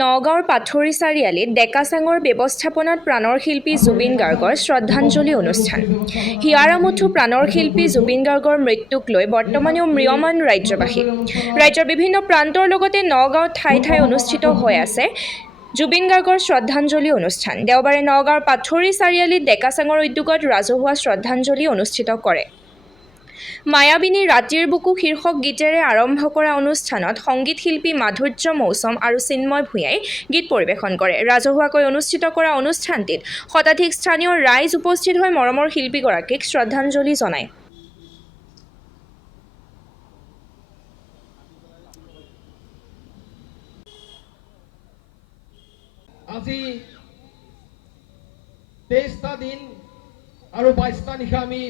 নগাঁৱৰ পাথৰি চাৰিআলিত ডেকাচাঙৰ ব্যৱস্থাপনাত প্ৰাণৰ শিল্পী জুবিন গাৰ্গৰ শ্ৰদ্ধাঞ্জলি অনুষ্ঠান। হিয়াৰামুঠু প্ৰাণৰ শিল্পী জুবিন গাৰ্গৰ মৃত্যুক লৈ বৰ্তমানেও ম্ৰিয়মান ৰাজ্যবাসী। ৰাজ্যৰ বিভিন্ন প্ৰান্তৰ লগতে নগাঁৱত ঠাই ঠাই অনুষ্ঠিত হৈ আছে জুবিন গাৰ্গৰ শ্ৰদ্ধাঞ্জলি অনুষ্ঠান। দেওবাৰে নগাঁৱৰ পাথৰি চাৰিআলিত ডেকাচাঙৰ উদ্যোগত ৰাজহুৱা শ্ৰদ্ধাঞ্জলি অনুষ্ঠিত কৰে। মায়াবিনী ৰাতিৰ বুকু শীৰ্ষক গীতেৰে আৰম্ভ কৰা অনুষ্ঠানত সংগীত শিল্পী মাধুৰ্য মৌচম আৰু চিন্ময় ভূঞাই গীত পৰিৱেশন কৰে। ৰাজহুৱাকৈ অনুষ্ঠিত কৰা অনুষ্ঠানটিত শতাধিক স্থানীয় ৰাইজ উপস্থিত হৈ মৰমৰ শিল্পীগৰাকীক শ্ৰদ্ধাঞ্জলি জনায়। আজি 23টা দিন আৰু 22টা নিশা আমি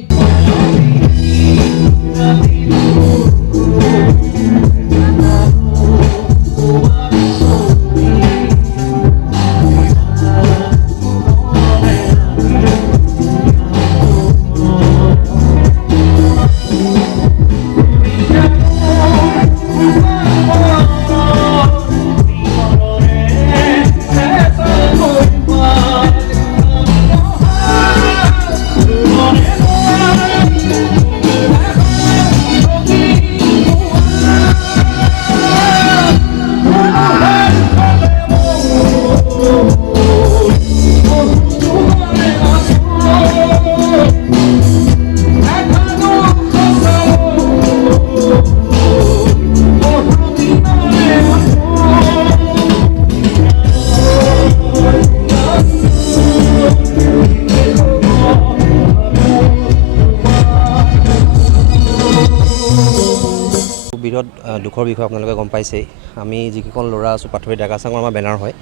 বিৰত দুখৰ বিষয়ে আপোনালোকে গম পাইছেই। আমি যিকেইখন ল'ৰা আছোঁ পাথৰি ডেকাচাঙৰ আমাৰ বেনাৰ হয়।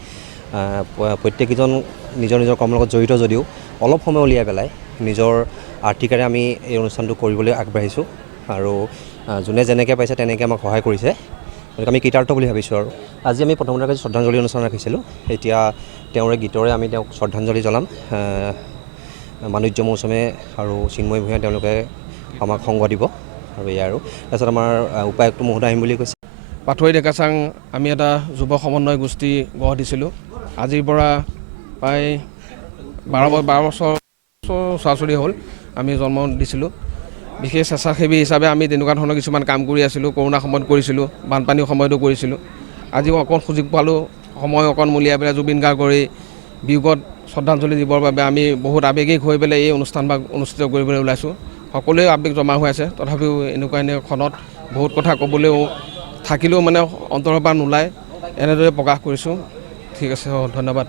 প্ৰত্যেকজন নিজৰ নিজৰ কৰ্মৰ লগত জড়িত যদিও অলপ সময় উলিয়াই পেলাই নিজৰ আৰ্থিকাৰে আমি এই অনুষ্ঠানটো কৰিবলৈ আগবাঢ়িছোঁ আৰু যোনে যেনেকৈ পাইছে তেনেকৈ আমাক সহায় কৰিছে, গতিকে আমি কৃতাৰ্থ বুলি ভাবিছোঁ। আৰু আজি আমি প্ৰথমতে শ্ৰদ্ধাঞ্জলি অনুষ্ঠান ৰাখিছিলোঁ। এতিয়া তেওঁৰে গীতৰে আমি তেওঁক শ্ৰদ্ধাঞ্জলি জনাম। মাধুৰ্য মৌচমে আৰু চিন্ময় ভূঞাই তেওঁলোকে আমাক সংগ দিব আৰু এয়া আৰু তাৰপিছত আমাৰ উপায়ুক্ত মহোদয় আহিম বুলি কৈছে। পাথৰি ডেকাচাং আমি এটা যুৱ সমন্বয় গোষ্ঠী গঢ় দিছিলোঁ। আজিৰ পৰা প্ৰায় 12 বছৰ ওচৰা-ওচৰি হ'ল আমি জন্ম দিছিলোঁ। বিশেষ স্বেচ্ছাসেৱী হিচাপে আমি তেনেকুৱা ধৰণৰ কিছুমান কাম কৰি আছিলোঁ। কৰোণা সময়ত কৰিছিলোঁ, বানপানীৰ সময়তো কৰিছিলোঁ। আজিও অকণ সুযোগ পালোঁ, সময় অকণ উলিয়াই পেলাই জুবিন গাৰ্গৰ এই বিয়োগত শ্ৰদ্ধাঞ্জলি দিবৰ বাবে আমি বহুত আৱেগিক হৈ পেলাই এই অনুষ্ঠানভাগ অনুষ্ঠিত কৰিবলৈ ওলাইছোঁ। সকলোৱে আৱেগ জমা হৈ আছে, তথাপিও এনেকুৱা ক্ষণত বহুত কথা ক'বলৈও থাকিলেও অন্তৰৰ পৰা নোলায়, এনেদৰে প্ৰকাশ কৰিছোঁ। ঠিক আছে, ধন্যবাদ।